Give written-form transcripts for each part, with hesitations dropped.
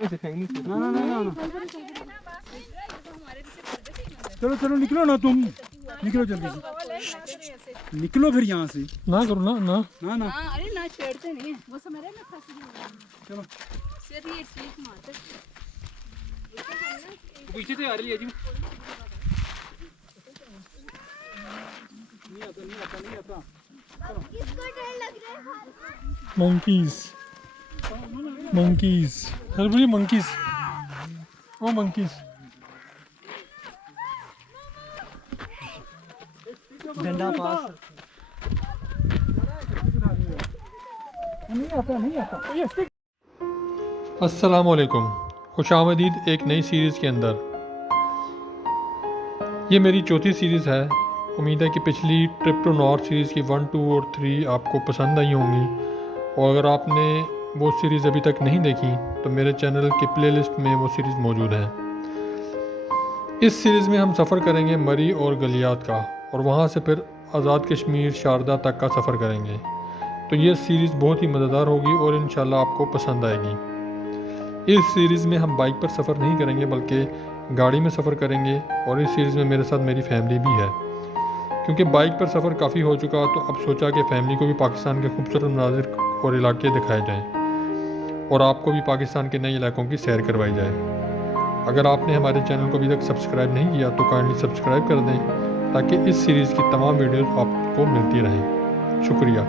ऐसे फेंकनी से ना ना ना ना ना। चलो चलो निकलो ना तुम, निकलो जल्दी से, निकलो फिर यहाँ से। ना करो ना ना ना ना अरे ना छेड़ते नहीं वो सब मेरे में फंस गए। चलो सिर ये ठीक मारते पीछे से आ रही है जी। नहीं आता नहीं आता नहीं आता। किसको डर लग रहा है? मंकीज मंकीज, अरे बोलिए मंकीज, ओ मंकीज। डंडा पास नहीं आता नहीं आता। अस्सलामुअलैकुम, खुशामदीद एक नई सीरीज़ के अंदर। ये मेरी चौथी सीरीज़ है। उम्मीद है कि पिछली ट्रिप टू नॉर्थ सीरीज़ की 1, 2 और 3 आपको पसंद आई होंगी। और अगर आपने वो सीरीज़ अभी तक नहीं देखी तो मेरे चैनल की प्लेलिस्ट में वो सीरीज़ मौजूद है। इस सीरीज़ में हम सफ़र करेंगे मरी और गलियात का, और वहाँ से फिर आज़ाद कश्मीर शारदा तक का सफ़र करेंगे। तो ये सीरीज़ बहुत ही मज़ेदार होगी और इंशाल्लाह आपको पसंद आएगी। इस सीरीज़ में हम बाइक पर सफ़र नहीं करेंगे बल्कि गाड़ी में सफ़र करेंगे, और इस सीरीज़ में मेरे साथ मेरी फैमिली भी है। क्योंकि बाइक पर सफ़र काफ़ी हो चुका तो अब सोचा कि फ़ैमिली को भी पाकिस्तान के खूबसूरत मनाजिर और इलाके दिखाए जाएँ, और आपको भी पाकिस्तान के नए इलाकों की सैर करवाई जाए। अगर आपने हमारे चैनल को अभी तक सब्सक्राइब नहीं किया तो काइंडली सब्सक्राइब कर दें, ताकि इस सीरीज़ की तमाम वीडियोज़ आपको मिलती रहें। शुक्रिया।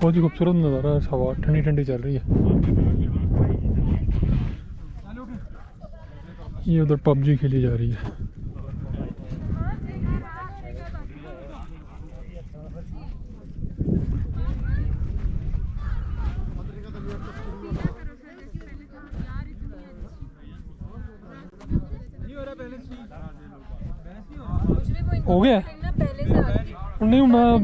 बहुत ही खूबसूरत नज़ारा है, हवा ठंडी ठंडी चल रही है। ये उधर पबजी खेली जा रही है। हो गया पहले से नहीं, मैं